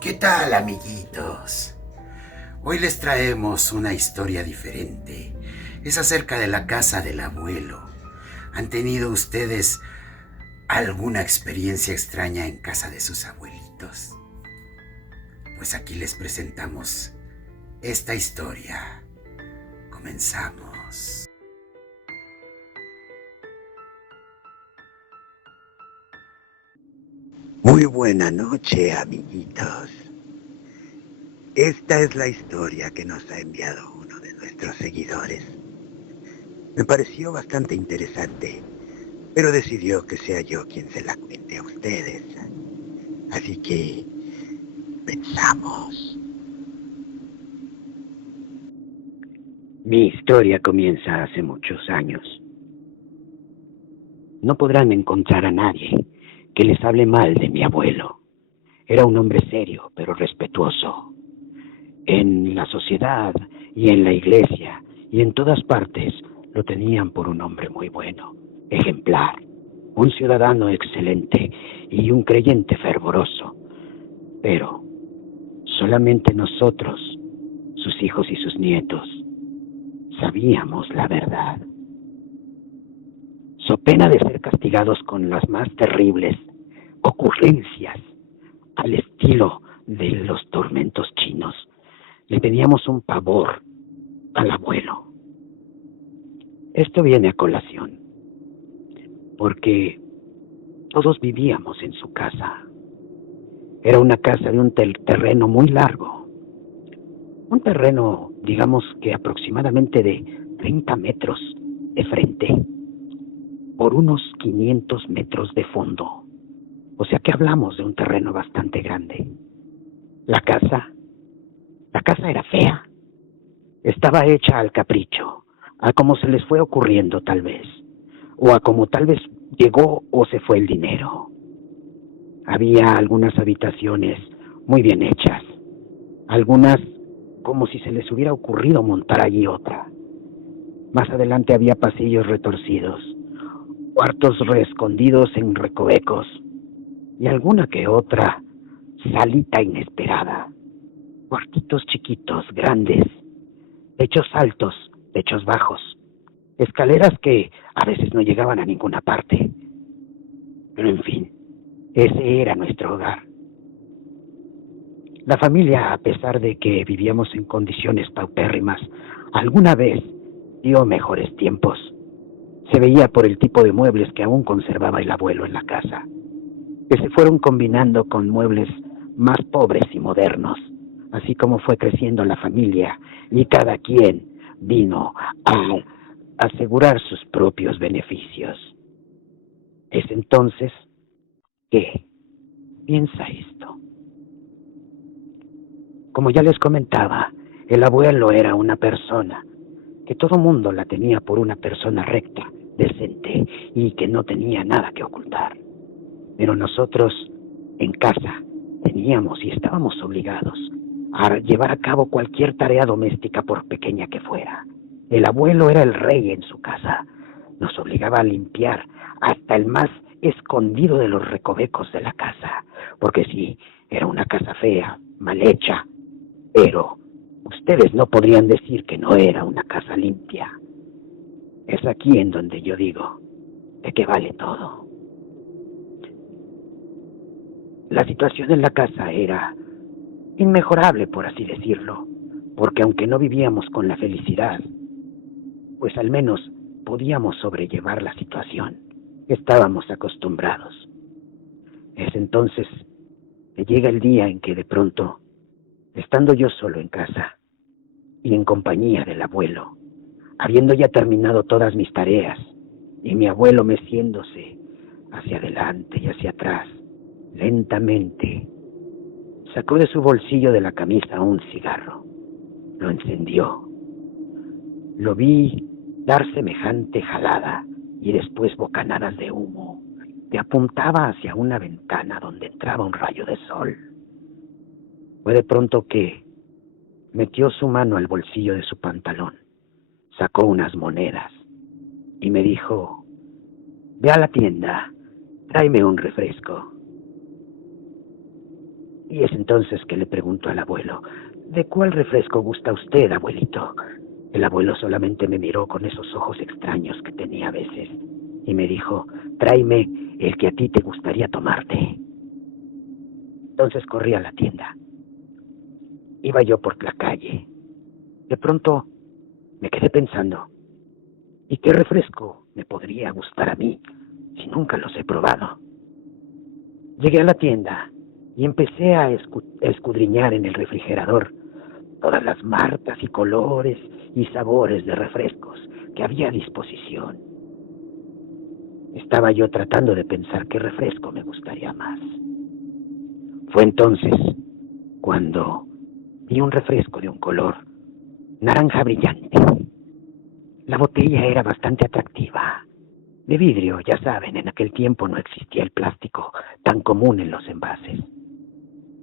¿Qué tal, amiguitos? Hoy les traemos una historia diferente. Es acerca de la casa del abuelo. ¿Han tenido ustedes alguna experiencia extraña en casa de sus abuelitos? Pues aquí les presentamos esta historia. Comenzamos. Muy buena noche, amiguitos. Esta es la historia que nos ha enviado uno de nuestros seguidores. Me pareció bastante interesante, pero decidió que sea yo quien se la cuente a ustedes. Así que pensamos. Mi historia comienza hace muchos años. No podrán encontrar a nadie que les hable mal de mi abuelo. Era un hombre serio, pero respetuoso. En la sociedad y en la iglesia y en todas partes lo tenían por un hombre muy bueno, ejemplar, un ciudadano excelente y un creyente fervoroso. Pero solamente nosotros, sus hijos y sus nietos, sabíamos la verdad. So pena de ser castigados con las más terribles ocurrencias al estilo de los tormentos chinos, le teníamos un pavor al abuelo. Esto viene a colación, porque todos vivíamos en su casa. Era una casa de un terreno muy largo, un terreno, digamos que aproximadamente de 30 metros de frente, por unos 500 metros de fondo. O sea que hablamos de un terreno bastante grande. La casa era fea. Estaba hecha al capricho, a como se les fue ocurriendo tal vez, o a como tal vez llegó o se fue el dinero. Había algunas habitaciones muy bien hechas, algunas como si se les hubiera ocurrido montar allí otra. Más adelante había pasillos retorcidos, cuartos reescondidos en recovecos y alguna que otra salita inesperada. Cuartitos chiquitos, grandes, techos altos, techos bajos, escaleras que a veces no llegaban a ninguna parte. Pero en fin, ese era nuestro hogar. La familia, a pesar de que vivíamos en condiciones paupérrimas, alguna vez dio mejores tiempos. Se veía por el tipo de muebles que aún conservaba el abuelo en la casa, que se fueron combinando con muebles más pobres y modernos, así como fue creciendo la familia y cada quien vino a asegurar sus propios beneficios. Es entonces que piensa esto. Como ya les comentaba, el abuelo era una persona que todo mundo la tenía por una persona recta, decente y que no tenía nada que ocultar. Pero nosotros, en casa, teníamos y estábamos obligados a llevar a cabo cualquier tarea doméstica por pequeña que fuera. El abuelo era el rey en su casa. Nos obligaba a limpiar hasta el más escondido de los recovecos de la casa, porque sí, era una casa fea, mal hecha, pero ustedes no podrían decir que no era una casa limpia. Es aquí en donde yo digo de que vale todo. La situación en la casa era inmejorable, por así decirlo, porque aunque no vivíamos con la felicidad, pues al menos podíamos sobrellevar la situación. Estábamos acostumbrados. Es entonces que llega el día en que de pronto, estando yo solo en casa y en compañía del abuelo, habiendo ya terminado todas mis tareas, y mi abuelo meciéndose hacia adelante y hacia atrás, lentamente, sacó de su bolsillo de la camisa un cigarro, lo encendió, lo vi dar semejante jalada y después bocanadas de humo que apuntaba hacia una ventana donde entraba un rayo de sol. Fue de pronto que metió su mano al bolsillo de su pantalón, sacó unas monedas y me dijo: ve a la tienda, tráeme un refresco. Y es entonces que le pregunto al abuelo: ¿de cuál refresco gusta usted, abuelito? El abuelo solamente me miró con esos ojos extraños que tenía a veces y me dijo: tráeme el que a ti te gustaría tomarte. Entonces corrí a la tienda. Iba yo por la calle. De pronto me quedé pensando: ¿y qué refresco me podría gustar a mí si nunca los he probado? Llegué a la tienda y empecé a escudriñar en el refrigerador todas las marcas y colores y sabores de refrescos que había a disposición. Estaba yo tratando de pensar qué refresco me gustaría más. Fue entonces cuando vi un refresco de un color naranja brillante. La botella era bastante atractiva, de vidrio, ya saben, en aquel tiempo no existía el plástico tan común en los envases.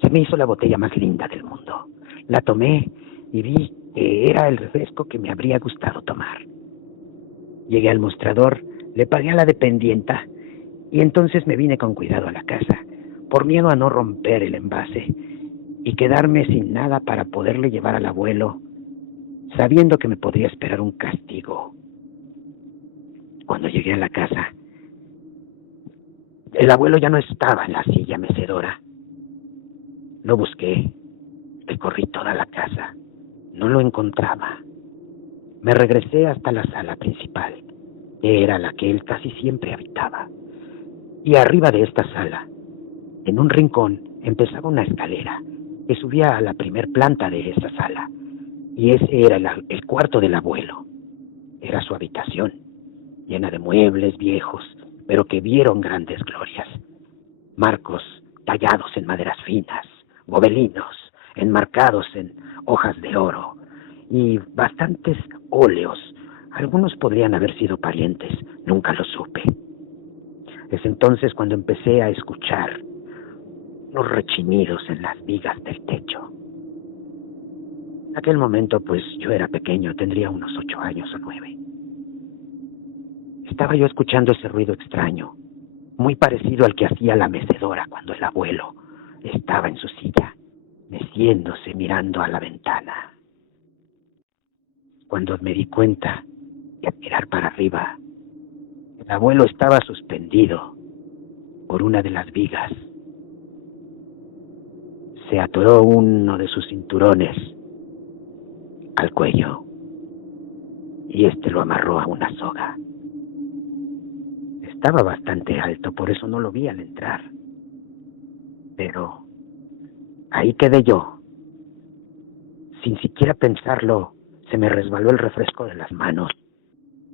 Se me hizo la botella más linda del mundo. La tomé y vi que era el refresco que me habría gustado tomar. Llegué al mostrador, le pagué a la dependienta y entonces me vine con cuidado a la casa, por miedo a no romper el envase y quedarme sin nada para poderle llevar al abuelo, sabiendo que me podría esperar un castigo. Cuando llegué a la casa, el abuelo ya no estaba en la silla mecedora. Lo busqué, recorrí toda la casa, no lo encontraba. Me regresé hasta la sala principal, que era la que él casi siempre habitaba. Y arriba de esta sala, en un rincón, empezaba una escalera que subía a la primer planta de esa sala. Y ese era el cuarto del abuelo. Era su habitación, llena de muebles viejos, pero que vieron grandes glorias. Marcos tallados en maderas finas, gobelinos enmarcados en hojas de oro y bastantes óleos. Algunos podrían haber sido parientes, nunca lo supe. Es entonces cuando empecé a escuchar los rechinidos en las vigas del techo. En aquel momento, pues yo era pequeño, tendría unos 8 años o 9. Estaba yo escuchando ese ruido extraño, muy parecido al que hacía la mecedora cuando el abuelo estaba en su silla, meciéndose mirando a la ventana. Cuando me di cuenta y al mirar para arriba, el abuelo estaba suspendido por una de las vigas. Se atoró uno de sus cinturones al cuello y lo amarró a una soga. Estaba bastante alto, por eso no lo vi al entrar. Pero ahí quedé yo. Sin siquiera pensarlo, se me resbaló el refresco de las manos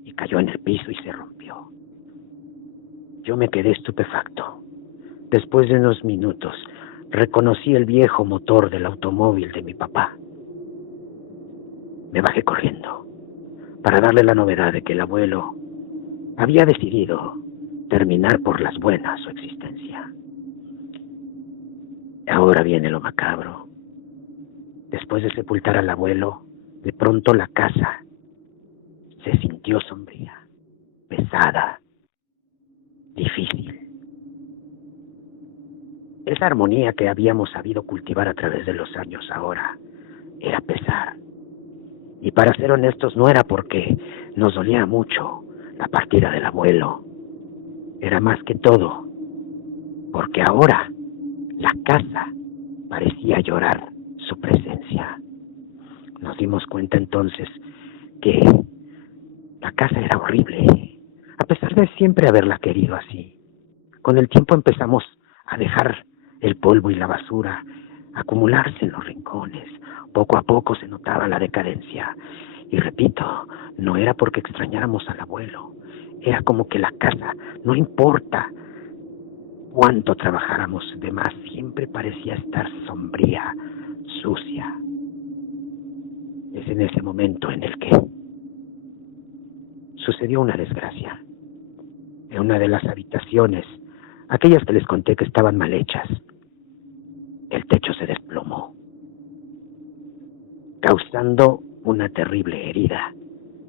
y cayó en el piso y se rompió. Yo me quedé estupefacto. Después de unos minutos, reconocí el viejo motor del automóvil de mi papá. Me bajé corriendo para darle la novedad de que el abuelo había decidido terminar por las buenas su existencia. Ahora viene lo macabro. Después de sepultar al abuelo, de pronto la casa se sintió sombría, pesada, difícil. Esa armonía que habíamos sabido cultivar a través de los años ahora era pesar. Y para ser honestos, no era porque nos dolía mucho la partida del abuelo. Era más que todo porque ahora la casa parecía llorar su presencia. Nos dimos cuenta entonces que la casa era horrible, a pesar de siempre haberla querido así. Con el tiempo empezamos a dejar el polvo y la basura acumularse en los rincones. Poco a poco se notaba la decadencia. Y repito, no era porque extrañáramos al abuelo. Era como que la casa, no importa cuánto trabajáramos de más, siempre parecía estar sombría, sucia. Es en ese momento en el que sucedió una desgracia. En una de las habitaciones, aquellas que les conté que estaban mal hechas, el techo se desplomó, causando una terrible herida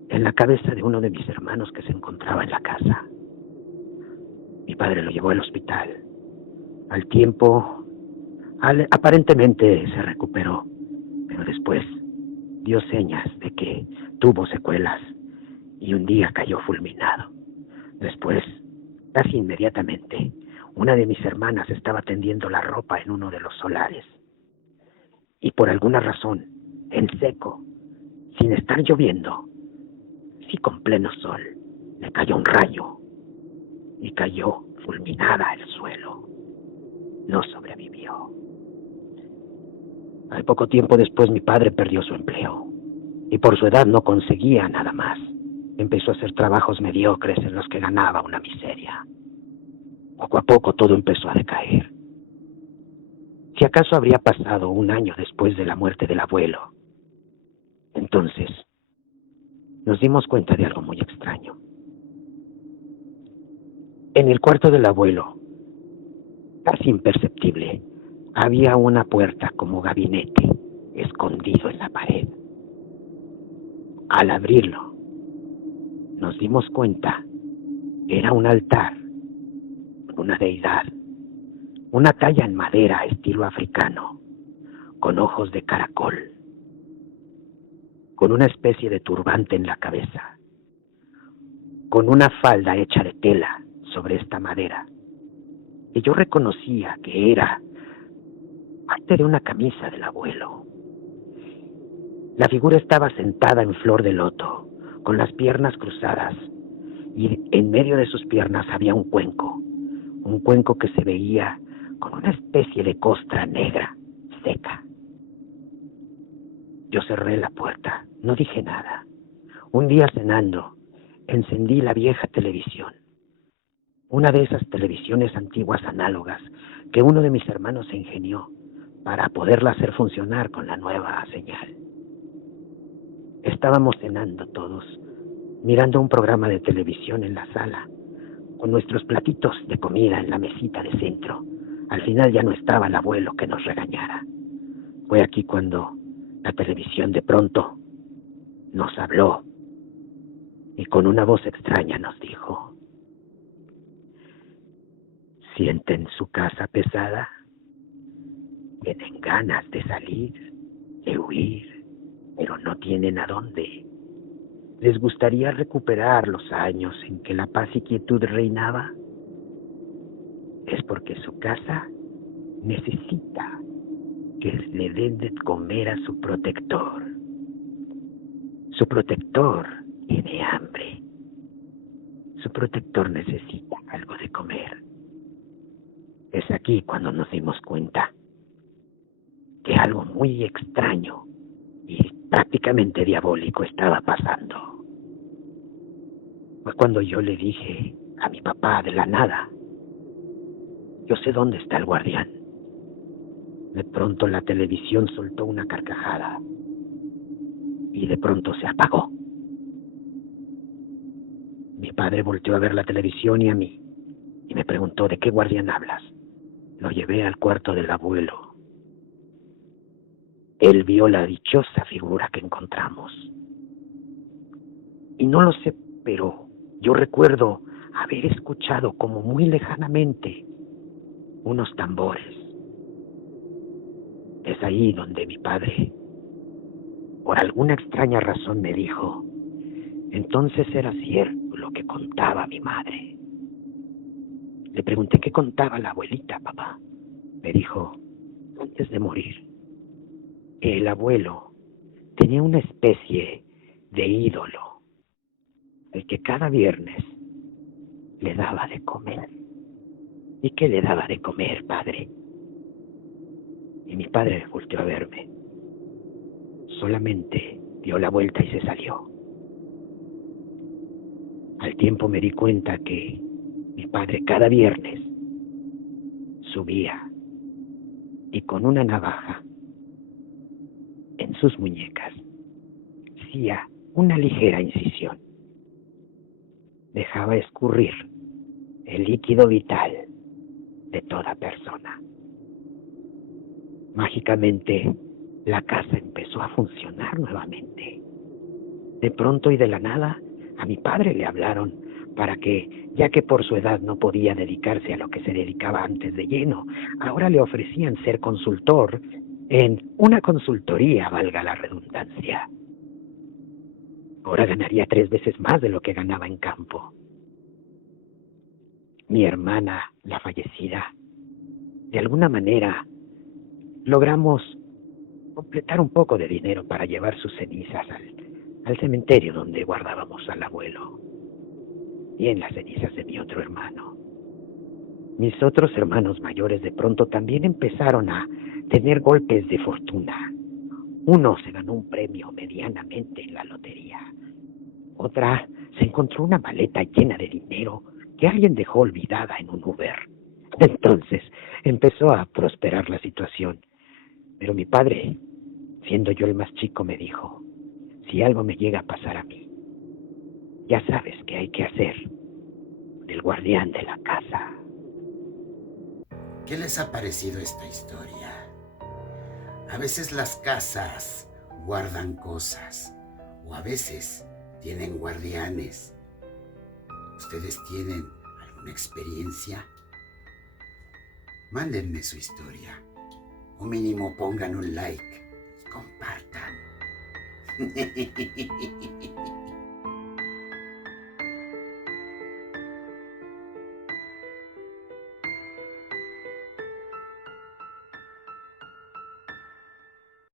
en la cabeza de uno de mis hermanos que se encontraba en la casa. Mi padre lo llevó al hospital. Al tiempo, Aparentemente se recuperó, pero después dio señas de que tuvo secuelas y un día cayó fulminado. Después, casi inmediatamente, una de mis hermanas estaba tendiendo la ropa en uno de los solares. Y por alguna razón, en seco, sin estar lloviendo, sí con pleno sol, le cayó un rayo y cayó fulminada al suelo. No sobrevivió. Al poco tiempo después mi padre perdió su empleo y por su edad no conseguía nada más. Empezó a hacer trabajos mediocres en los que ganaba una miseria. Poco a poco todo empezó a decaer. Si acaso habría pasado un año después de la muerte del abuelo. Entonces, nos dimos cuenta de algo muy extraño. En el cuarto del abuelo, casi imperceptible, había una puerta como gabinete escondido en la pared. Al abrirlo, nos dimos cuenta que era un altar, una deidad, una talla en madera estilo africano, con ojos de caracol, con una especie de turbante en la cabeza, con una falda hecha de tela sobre esta madera, y yo reconocía que era parte de una camisa del abuelo. La figura estaba sentada en flor de loto, con las piernas cruzadas, y en medio de sus piernas había un cuenco que se veía con una especie de costra negra, seca. Yo cerré la puerta, no dije nada. Un día cenando, encendí la vieja televisión, una de esas televisiones antiguas análogas que uno de mis hermanos se ingenió para poderla hacer funcionar con la nueva señal. Estábamos cenando todos, mirando un programa de televisión en la sala, con nuestros platitos de comida en la mesita de centro. Al final ya no estaba el abuelo que nos regañara. Fue aquí cuando la televisión de pronto nos habló y con una voz extraña nos dijo: ¿sienten su casa pesada? ¿Tienen ganas de salir, de huir, pero no tienen a dónde? ¿Les gustaría recuperar los años en que la paz y quietud reinaba? Es porque su casa necesita que le den de comer a su protector. Su protector tiene hambre. Su protector necesita algo de comer. Es aquí cuando nos dimos cuenta que algo muy extraño y prácticamente diabólico estaba pasando. Fue cuando yo le dije a mi papá de la nada: yo sé dónde está el guardián. De pronto la televisión soltó una carcajada y de pronto se apagó. Mi padre volteó a ver la televisión y a mí y me preguntó: ¿de qué guardián hablas? Lo llevé al cuarto del abuelo. Él vio la dichosa figura que encontramos. Y no lo sé, pero yo recuerdo haber escuchado como muy lejanamente unos tambores. Es ahí donde mi padre, por alguna extraña razón, me dijo: entonces era cierto lo que contaba mi madre. Le pregunté qué contaba la abuelita, papá. Me dijo: antes de morir, el abuelo tenía una especie de ídolo, el que cada viernes le daba de comer. ¿Y qué le daba de comer, padre? Y mi padre volteó a verme. Solamente dio la vuelta y se salió. Al tiempo me di cuenta que mi padre cada viernes subía y con una navaja en sus muñecas hacía una ligera incisión. Dejaba escurrir el líquido vital de toda persona. Mágicamente, la casa empezó a funcionar nuevamente. De pronto y de la nada, a mi padre le hablaron para que, ya que por su edad no podía dedicarse a lo que se dedicaba antes de lleno, ahora le ofrecían ser consultor en una consultoría, valga la redundancia. Ahora ganaría 3 veces más de lo que ganaba en campo. Mi hermana, la fallecida, de alguna manera logramos completar un poco de dinero para llevar sus cenizas al cementerio donde guardábamos al abuelo, y en las cenizas de mi otro hermano. Mis otros hermanos mayores de pronto también empezaron a tener golpes de fortuna. Uno se ganó un premio medianamente en la lotería. Otra se encontró una maleta llena de dinero que alguien dejó olvidada en un Uber. Entonces empezó a prosperar la situación. Pero mi padre, siendo yo el más chico, me dijo, si algo me llega a pasar a mí, ya sabes qué hay que hacer, del guardián de la casa. ¿Qué les ha parecido esta historia? A veces las casas guardan cosas, o a veces tienen guardianes. ¿Ustedes tienen alguna experiencia? Mándenme su historia, o mínimo pongan un like y compartan.